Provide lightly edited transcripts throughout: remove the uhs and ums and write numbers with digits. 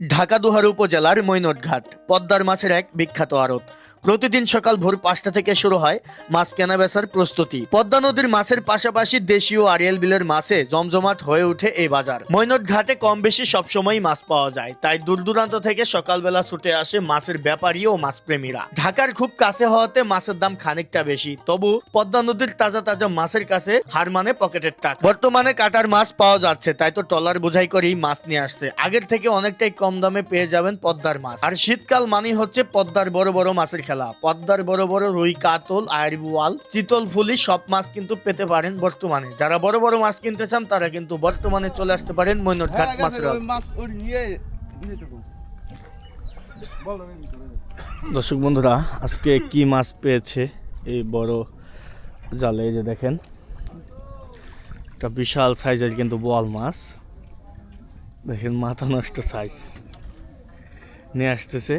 ঢাকা দোহার উপজেলার মৈনটঘাট পদ্মার মাছের এক বিখ্যাত আড়ত। প্রতিদিন সকাল ভোর 5টা থেকে শুরু হয় মাছ কেনাবেচার প্রস্তুতি। পদ্মা নদীর মাছের পাশাপাশি দেশীয় আড়িয়াল বিলের মাছে জমজমাট হয়ে ওঠে এই বাজার। মৈনটঘাটে কম বেশি সবসময় মাছ পাওয়া যায়, তাই দূর দূরান্ত থেকে সকালবেলা ছুটে আসে মাছের ব্যাপারী ও মাছপ্রেমীরা। ঢাকার খুব কাছে হওয়াতে মাছের দাম খানিকটা বেশি, তবু পদ্মা নদীর তাজা তাজা মাছের কাছে হার মানে পকেটের টাকা। বর্তমানে কাটার মাছ পাওয়া যাচ্ছে, তাই তো ট্রলার বোঝাই করেই মাছ নিয়ে আসছে। আগের থেকে অনেকটাই কম দামে পেয়ে যাবেন পদ্মার মাছ। আর শীতকাল মানেই হচ্ছে পদ্মার বড় বড় মাছের খেলা। পদ্মার বড় বড় রুই, কাতল, আইড়, চিতল, ফুলি সব মাছ কিন্তু পেতে পারেন বর্তমানে। যারা বড় বড় মাছ কিনতে চান তারা কিন্তু বর্তমানে চলে আসতে পারেন মৈনটঘাট মাছের হাট। দর্শক বন্ধুরা, আজকে কি মাছ পেয়েছে এই বড় জালে, এই যে দেখেন একটা বিশাল সাইজের কিন্তু বোয়াল মাছ। দেখেন মাথা নষ্ট সাইজ নিয়ে আসতেছে।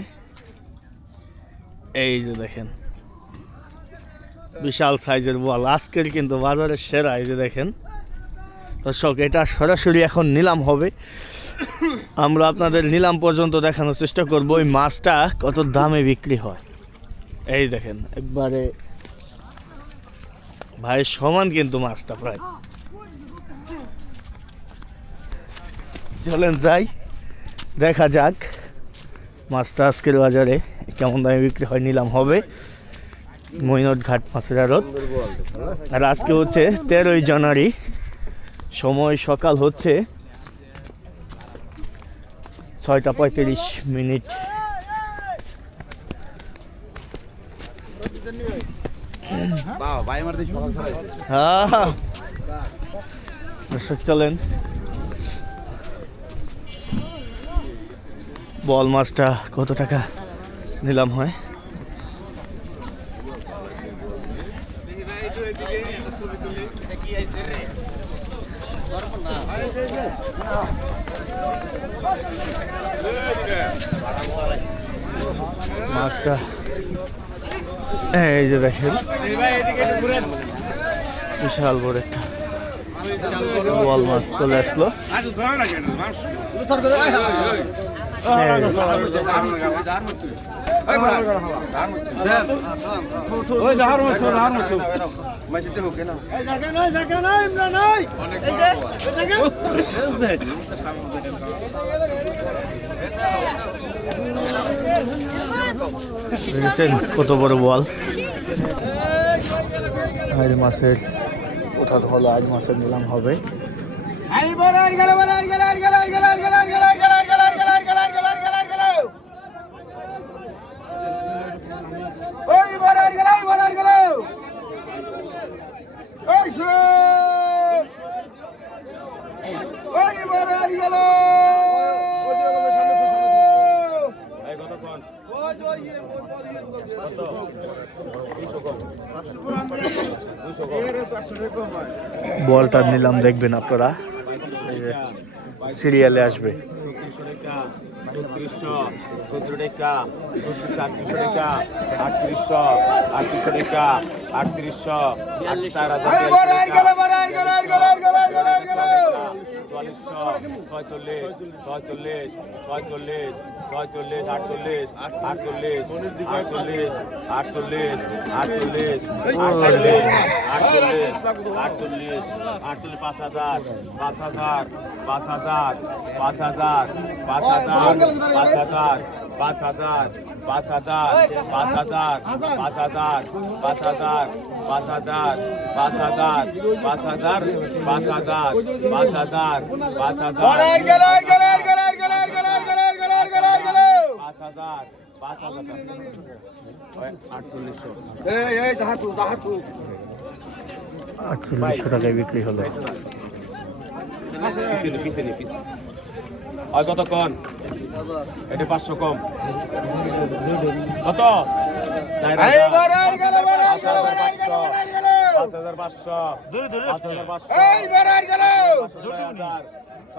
এই যে দেখেন বিশাল সাইজের বোয়াল, আজকের কিন্তু বাজারের সেরা। এই যে দেখেন দর্শক, এটা সরাসরি এখন নিলাম হবে। আমরা আপনাদের নিলাম পর্যন্ত দেখানোর চেষ্টা করবো ওই মাছটা কত দামে বিক্রি হয়। এই দেখেন একবারে ভাই সমান কিন্তু মাছটা প্রায়। চলেন যাই, দেখা যাক মাছটা আজকের বাজারে কেমন দামে বিক্রি হয়। নিলাম হবে মৈনটঘাট মাছের আড়ত। আর আজকে হচ্ছে 13ই জানুয়ারি, সময় সকাল হচ্ছে 6টা 35 মিনিট। দর্শক চলেন, বল মাছটা কত টাকা নিলাম হয়। মাছটা এই যে দেখেন বিশাল বড় একটা বল মাছ চলে আসলো। দেখেছেন কত বড় বল। আইড় মাছের কোথা হলো, আইড় মাছের নিলাম হবে। বলটা নিলাম, দেখবেন আপনারা সিরিয়ালে আসবে। 3400, 14 টাকা, 37 টাকা, 3800, 3800, 4800 টাকায় বিক্রি হলো। কতক্ষণ এটা 500 কম কত 5500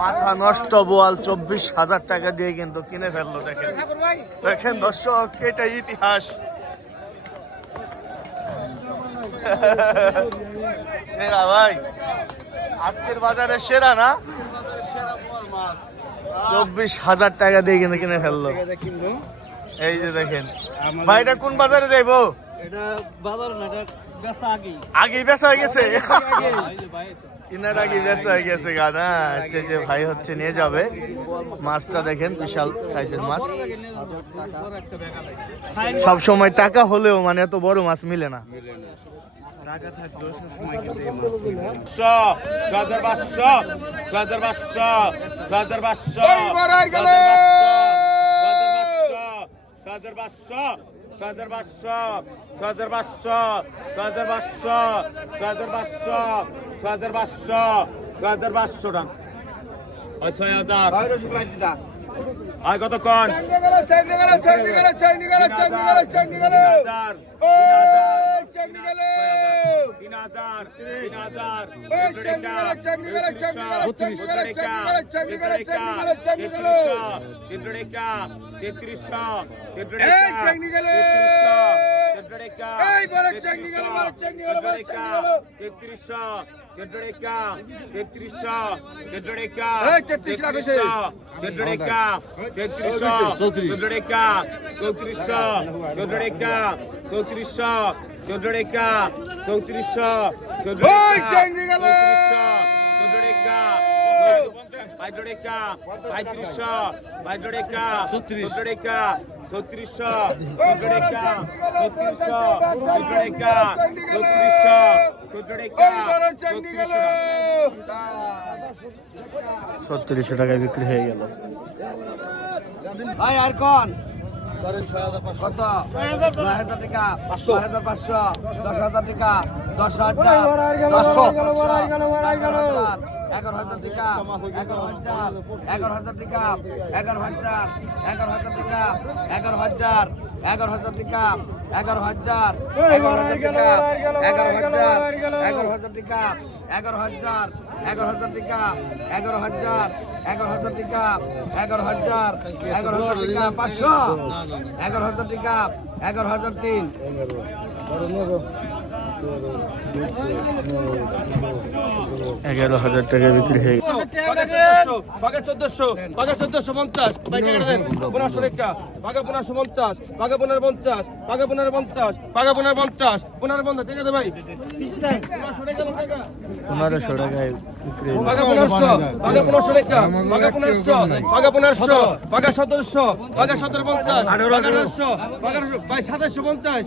মাথা নষ্ট বোয়াল 24,000 টাকা দিয়ে কিন্তু কিনে ফেললো। দেখেন দেখেন দর্শক, এটাই ইতিহাস। সেরা ভাই, আজকের বাজারে সেরা না? 24,000 টাকা দিয়ে কিন্তু কিনে ফেললো। এই যে দেখেন ভাই, এটা কোন বাজারে যাইবো? আগেই বেচা হয়ে গেছে, কিনার আগে বেচা হয়ে গেছে গানা। আচ্ছা, যে ভাই হচ্ছে নিয়ে যাবে। মাছটা দেখেন, বিশাল সাইজের মাছ। সব সময় টাকা হলেও মানে এত বড় মাছ মিলে না। আর কতক্ষণ? $3600 টাকায় বিক্রি হয়ে গেল। ভাই আর কোন কত? 9,000 টাকা, 5,500, 10,000 টাকা, 10,000, 11,000 টাকা, 11,000, 11,000 টাকা, 11,000, 11,000 টাকা, 11,000, 11,000 টাকা, 11,000, 11,000 টাকা, 11,000, 11,000 টাকা, 11,000, 11,000 টাকা, 11,000, 11,000 টাকা, 11,000, 11,000 টাকা, 500, 11,000 টাকা, 11,003, 11,000 টাকায় বিক্রি হয়ে গেল। 1450, 1550, 1550, 1550, 1550, 1550, 1550, 1550 টাকা দে ভাই। 1500 টাকা টাকা। 1500 টাকায় বিক্রি হয়ে গেল। 1500, 1500 টাকা, 1500, 1500, 1700, 1750, 1800, 1800, ভাই 2750,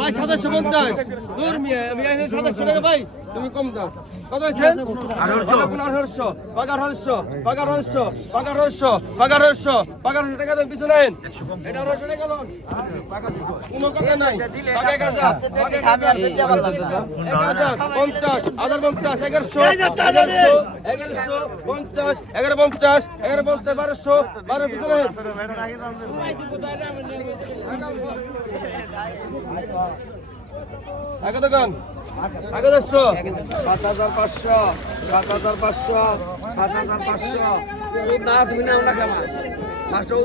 ভাই 2750, দূর মিয়া, আমি 2700 টাকা ভাই, তুমি কম দাও। কত আছে? 1800, 1800, 1800, 1800, 1800, 1800 টাকা দেন, পিছনে আইন। এটা 1800 টাকা লোন। কোনো কথা নাই। টাকা 1000, টাকা 1000, 1000, 50, 1050, 1100, 1100, 1150, 1150, 1150, 1200, 1200 পিছনে আইন। আগে দোকান আগে 100, 7,500, 7,500, 7,500, না তুমি নাও না খামাস মাস্টার